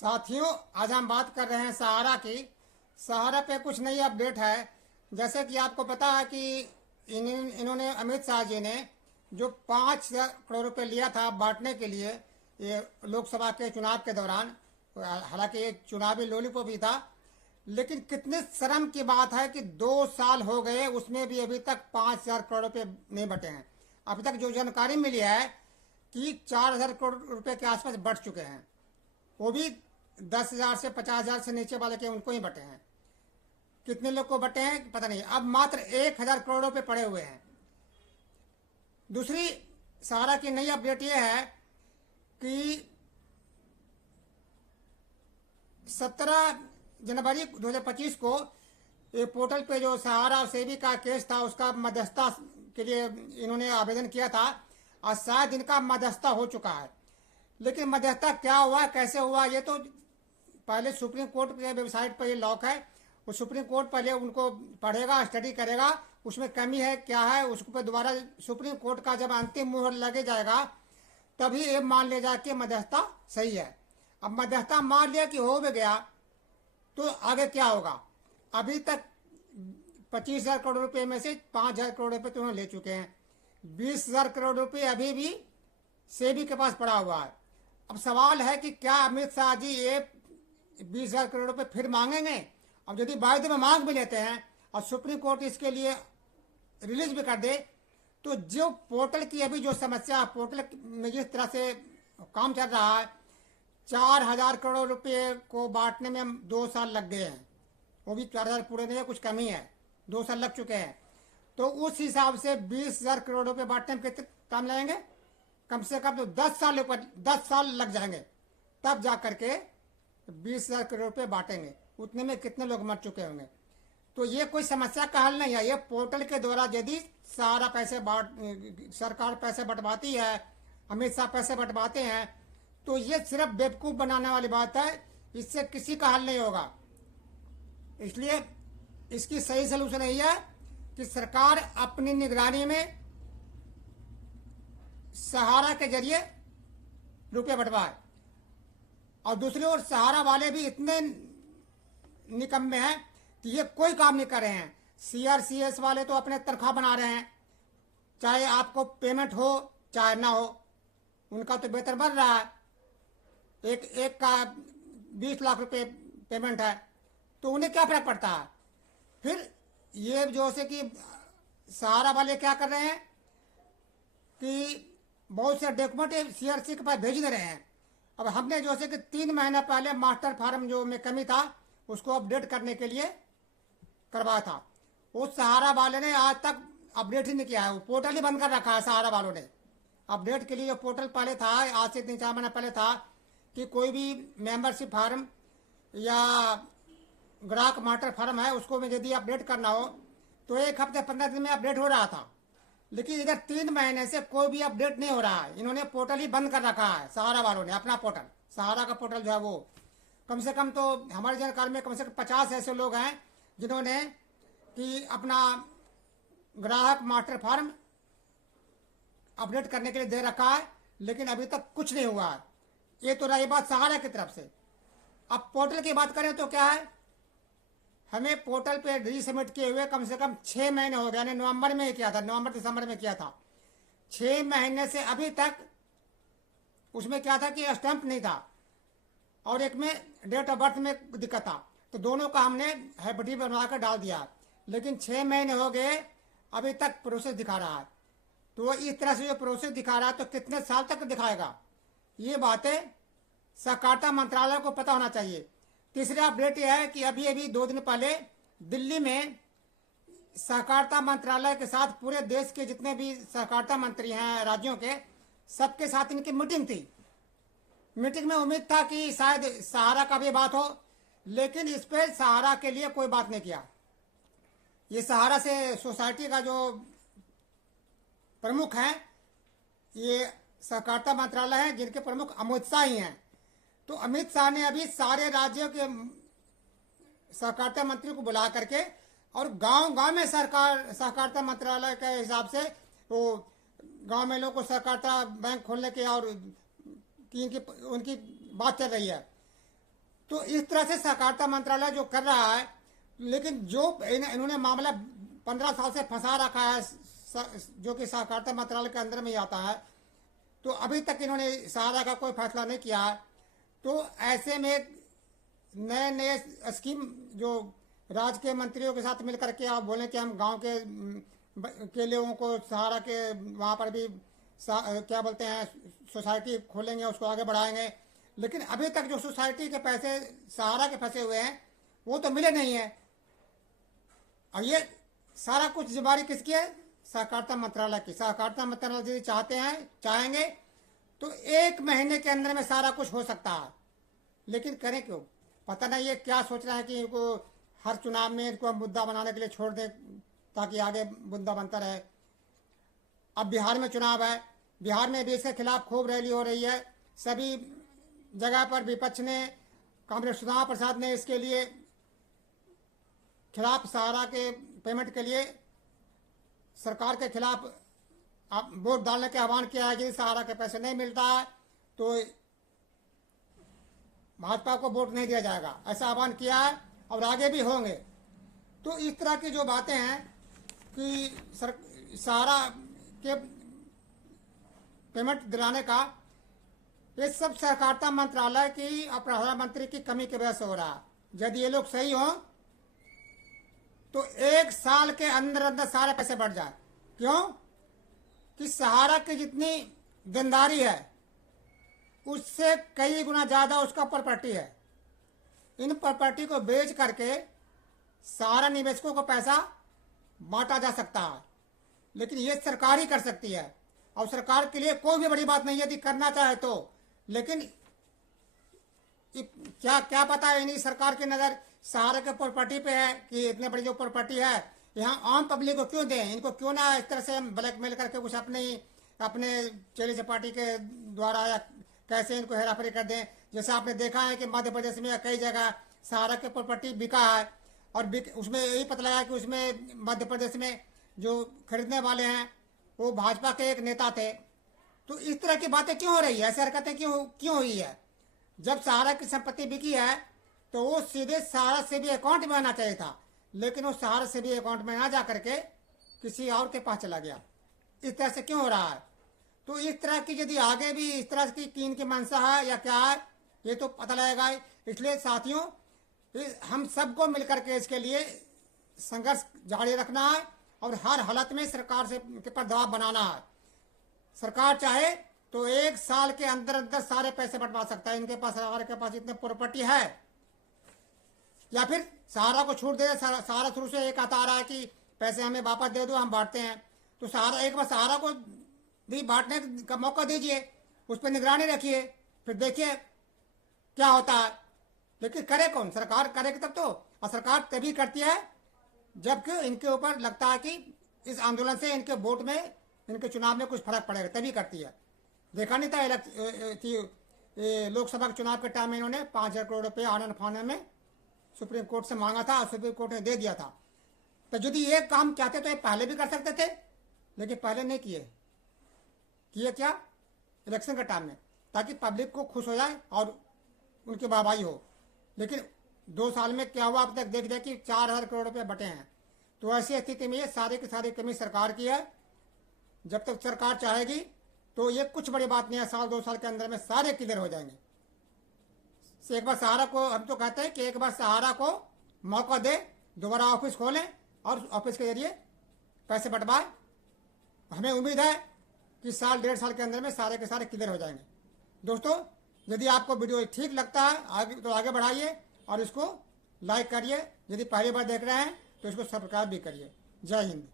साथियों, आज हम बात कर रहे हैं सहारा की। सहारा पे कुछ नई अपडेट है। जैसे कि आपको पता है कि इन्होंने अमित शाह जी ने जो 5 करोड़ रुपए लिया था बांटने के लिए ये लोकसभा के चुनाव के दौरान, हालांकि ये चुनावी लॉलीपॉप ही था, लेकिन कितने शर्म की बात है कि 2 साल हो गए, उसमें भी अभी तक 5,000 करोड़ रुपए नहीं बटे हैं। अभी तक जो जानकारी मिली है कि 4,000 करोड़ रुपए के आसपास बढ़ चुके हैं, वो भी 10,000 से 50,000 से नीचे वाले के उनको ही बटे हैं। कितने लोग को बटे हैं पता नहीं। अब मात्र 1,000 करोड़ रुपए पड़े हुए हैं। दूसरी सहारा की नई अपडेट यह है कि 17 जनवरी 2025 को ये पोर्टल पे जो सहारा और सेबी का केस था, उसका मध्यस्थता के लिए इन्होंने आवेदन किया था और शायद इनका मध्यस्थता हो चुका है। लेकिन मध्यस्थता क्या हुआ, कैसे हुआ, ये तो पहले सुप्रीम कोर्ट के वेबसाइट पर ये लॉक है। वो सुप्रीम कोर्ट पहले उनको पढ़ेगा, स्टडी करेगा, उसमें कमी है क्या है, उसको पर दोबारा सुप्रीम कोर्ट का जब अंतिम मुहर लगे जाएगा तभी ये मान ले जाए कि मध्यस्थता सही है। अब मध्यस्थता मान लिया कि हो भी गया तो आगे क्या होगा। अभी तक 25,000 करोड़ रुपए में से 5,000 करोड़ रुपए तो उन्होंने ले चुके हैं। 20,000 करोड़ रुपए अभी भी सेबी के पास पड़ा हुआ है। अब सवाल है कि क्या अमित शाह जी ये 20,000 करोड़ रुपए फिर मांगेंगे। अब यदि वायदे में मांग भी लेते हैं और सुप्रीम कोर्ट इसके लिए रिलीज भी कर दे, तो जो पोर्टल की अभी जो समस्या, पोर्टल में जिस तरह से काम चल रहा है, 4,000 करोड़ रुपए को बांटने में 2 साल लग गए हैं। वो भी 4,000 पूरे नहीं है, कुछ कमी है, 2 साल लग चुके हैं। तो उस हिसाब से 20,000 करोड़ रुपए बांटने में कितने टाइम लगेंगे? कम से कम तो 10 साल लग जाएंगे, तब जा करके 20,000 करोड़ रुपए बांटेंगे। उतने में कितने लोग मर चुके होंगे। तो ये कोई समस्या का हल नहीं है। ये पोर्टल के द्वारा यदि सारा सरकार पैसे बंटवाती है, अमित शाह पैसे बंटवाते हैं, तो ये सिर्फ बेवकूफ बनाने वाली बात है। इससे किसी का हल नहीं होगा। इसलिए इसकी सही सलूशन यही है कि सरकार अपनी निगरानी में सहारा के जरिए रुपये बंटवाए। और दूसरी ओर सहारा वाले भी इतने निकम्मे हैं कि ये कोई काम नहीं कर रहे हैं। CRCS वाले तो अपने तनख्वाह बना रहे हैं, चाहे आपको पेमेंट हो चाहे ना हो, उनका तो वेतन बढ़ रहा है। एक का 20 लाख रुपए पेमेंट है, तो उन्हें क्या फर्क पड़ता है। फिर ये जो से कि सहारा वाले क्या कर रहे हैं कि बहुत से डॉक्यूमेंट CRC के पास भेज दे रहे हैं। अब हमने जो से कि 3 महीना पहले मास्टर फार्म जो में कमी था उसको अपडेट करने के लिए करवाया था। उस सहारा वाले ने आज तक अपडेट ही नहीं किया है। वो पोर्टल ही बंद कर रखा है सहारा वालों ने। अपडेट के लिए जो पोर्टल पहले था, आज से 3-4 महीना पहले था कि कोई भी मेंबरशिप फार्म या ग्राहक मास्टर फार्म है, उसको में यदि अपडेट करना हो तो 1 हफ्ते 15 दिन में अपडेट हो रहा था। लेकिन इधर 3 महीने से कोई भी अपडेट नहीं हो रहा है। इन्होंने पोर्टल ही बंद कर रखा है सहारा वालों ने। अपना पोर्टल, सहारा का पोर्टल जो है वो, कम से कम तो हमारे जानकारी में कम से कम 50 ऐसे लोग हैं जिन्होंने कि अपना ग्राहक मास्टर फार्म अपडेट करने के लिए दे रखा है, लेकिन अभी तक कुछ नहीं हुआ है। ये तो रही बात सहारा की तरफ से। अब पोर्टल की बात करें तो क्या है, हमें पोर्टल पे रीसबमिट किए हुए कम से कम 6 महीने हो गए। यानी नवंबर में किया था, नवंबर दिसंबर में किया था। 6 महीने से अभी तक उसमें क्या था कि स्टैंप नहीं था और एक में डेट ऑफ बर्थ में दिक्कत था। तो दोनों का हमने हैबिटी बनवा कर डाल दिया, लेकिन 6 महीने हो गए, अभी तक प्रोसेस दिखा रहा है। तो इस तरह से जो प्रोसेस दिखा रहा है तो कितने साल तक दिखाएगा। ये बातें सहकारिता मंत्रालय को पता होना चाहिए। तीसरा अपडेट यह है कि अभी 2 दिन पहले दिल्ली में सहकारिता मंत्रालय के साथ पूरे देश के जितने भी सहकारिता मंत्री हैं राज्यों के, सबके साथ इनकी मीटिंग थी। मीटिंग में उम्मीद था कि शायद सहारा का भी बात हो, लेकिन इस पर सहारा के लिए कोई बात नहीं किया। ये सहारा से सोसाइटी का जो प्रमुख हैं, ये सहकारिता मंत्रालय है जिनके प्रमुख अमित शाह ही हैं। तो अमित शाह ने अभी सारे राज्यों के सहकारिता मंत्री को बुला करके और गांव-गांव में सहकारिता मंत्रालय के हिसाब से वो गांव में लोगों को सहकारिता बैंक खोलने के और की उनकी बात चल रही है। तो इस तरह से सहकारिता मंत्रालय जो कर रहा है, लेकिन जो इन्होंने मामला 15 साल से फंसा रखा है, जो कि सहकारिता मंत्रालय के अंदर में ही आता है, तो अभी तक इन्होंने सहारा का कोई फैसला नहीं किया है। तो ऐसे में नए नए स्कीम जो राज्य के मंत्रियों के साथ मिलकर के आप बोलें कि हम गांव के लोगों को सहारा के वहाँ पर भी क्या बोलते हैं सोसाइटी खोलेंगे, उसको आगे बढ़ाएंगे, लेकिन अभी तक जो सोसाइटी के पैसे सहारा के फंसे हुए हैं वो तो मिले नहीं है। और ये सारा कुछ जिम्मेदारी किसकी है? सहकारिता मंत्रालय की। सहकारिता मंत्रालय यदि चाहेंगे तो 1 महीने के अंदर में सारा कुछ हो सकता है, लेकिन करें क्यों? पता नहीं ये क्या सोच रहे हैं कि इनको हर चुनाव में इनको मुद्दा बनाने के लिए छोड़ दें ताकि आगे मुद्दा बनता रहे। अब बिहार में चुनाव है, बिहार में भी इसके खिलाफ खूब रैली हो रही है। सभी जगह पर विपक्ष ने, कांग्रेस सुधा प्रसाद ने इसके लिए खिलाफ सहारा के पेमेंट के लिए सरकार के खिलाफ वोट डालने के आह्वान किया है। यदि सहारा के पैसे नहीं मिलता है तो भाजपा को वोट नहीं दिया जाएगा, ऐसा आह्वान किया है और आगे भी होंगे। तो इस तरह की जो बातें हैं कि सहारा के पेमेंट दिलाने का, ये सब सहकारिता मंत्रालय की और प्रधानमंत्री की कमी की वजह से हो रहा है। यदि ये लोग सही हों तो 1 साल के अंदर अंदर सारे पैसे बढ़ जाए। क्यों? कि सहारा की जितनी देनदारी है उससे कई गुना ज्यादा उसका प्रॉपर्टी है। इन प्रॉपर्टी को बेच करके सारा निवेशकों को पैसा बांटा जा सकता है, लेकिन ये सरकार ही कर सकती है और सरकार के लिए कोई भी बड़ी बात नहीं है यदि करना चाहे तो। लेकिन क्या क्या पता है इन्हीं सरकार की नजर सहारा के प्रॉपर्टी पे है कि इतने बड़ी जो प्रॉपर्टी है यहाँ आम पब्लिक को क्यों दें, इनको क्यों ना इस तरह से ब्लैकमेल करके कुछ अपने चेले चपाटी के द्वारा या कैसे इनको हेराफेरी कर दें। जैसे आपने देखा है कि मध्य प्रदेश में कई जगह सहारा के प्रॉपर्टी बिका है और उसमें यही पता लगा कि उसमें मध्य प्रदेश में जो खरीदने वाले हैं वो भाजपा के एक नेता थे। तो इस तरह की बातें क्यों हो रही है, ऐसी हरकतें क्यों हुई है? जब सहारा की संपत्ति बिकी है तो वो सीधे सहारा से भी अकाउंट में आना चाहिए था, लेकिन वो सहारा से भी अकाउंट में ना जा करके किसी और के पास चला गया। इस तरह से क्यों हो रहा है? तो इस तरह की यदि आगे भी इस तरह की इनकी मंशा है या क्या है ये तो पता लगेगा। इसलिए साथियों हम सबको मिलकर के इसके लिए संघर्ष जारी रखना है और हर हालत में सरकार से के पर दबाव बनाना है। सरकार चाहे तो 1 साल के अंदर अंदर सारे पैसे बंटवा सकता है। इनके पास, सरकार के पास इतने प्रॉपर्टी है, या फिर सहारा को छूट दे। सहारा शुरू से एक आता आ रहा है कि पैसे हमें वापस दे दो, हम बांटते हैं। तो सहारा एक बार सहारा को भी बांटने का मौका दीजिए, उस पर निगरानी रखिए, फिर देखिए क्या होता है। लेकिन करे कौन? सरकार करेगी तब तो। और सरकार तभी करती है जबकि इनके ऊपर लगता है कि इस आंदोलन से इनके वोट में, इनके चुनाव में कुछ फर्क पड़ेगा, तभी करती है। देखा नहीं था लोकसभा के चुनाव के टाइम में इन्होंने 5,000 करोड़ रुपये आनन फानन में सुप्रीम कोर्ट से मांगा था और सुप्रीम कोर्ट ने दे दिया था। तो यदि ये काम चाहते तो ये पहले भी कर सकते थे, लेकिन पहले नहीं किए क्या? इलेक्शन के टाइम में, ताकि पब्लिक को खुश हो जाए और उनकी वाहवाही हो। लेकिन 2 साल में क्या हुआ अब तक देख कि 4,000 करोड़ रुपये बटे हैं। तो ऐसी स्थिति में ये सारे की सारी कमी सरकार की है। जब तक सरकार चाहेगी तो ये कुछ बड़ी बात नहीं है, 1-2 साल के अंदर में सारे क्लियर हो जाएंगे। एक बार सहारा को, हम तो कहते हैं कि एक बार सहारा को मौका दे, दोबारा ऑफिस खोलें और ऑफिस के जरिए पैसे बंटवाए। हमें उम्मीद है कि 1-1.5 साल के अंदर में सारे के सारे क्लियर हो जाएंगे। दोस्तों, यदि आपको वीडियो ठीक लगता है तो आगे बढ़ाइए और इसको लाइक करिए। यदि पहली बार देख रहे हैं तो इसको सब्सक्राइब भी करिए। जय हिंद।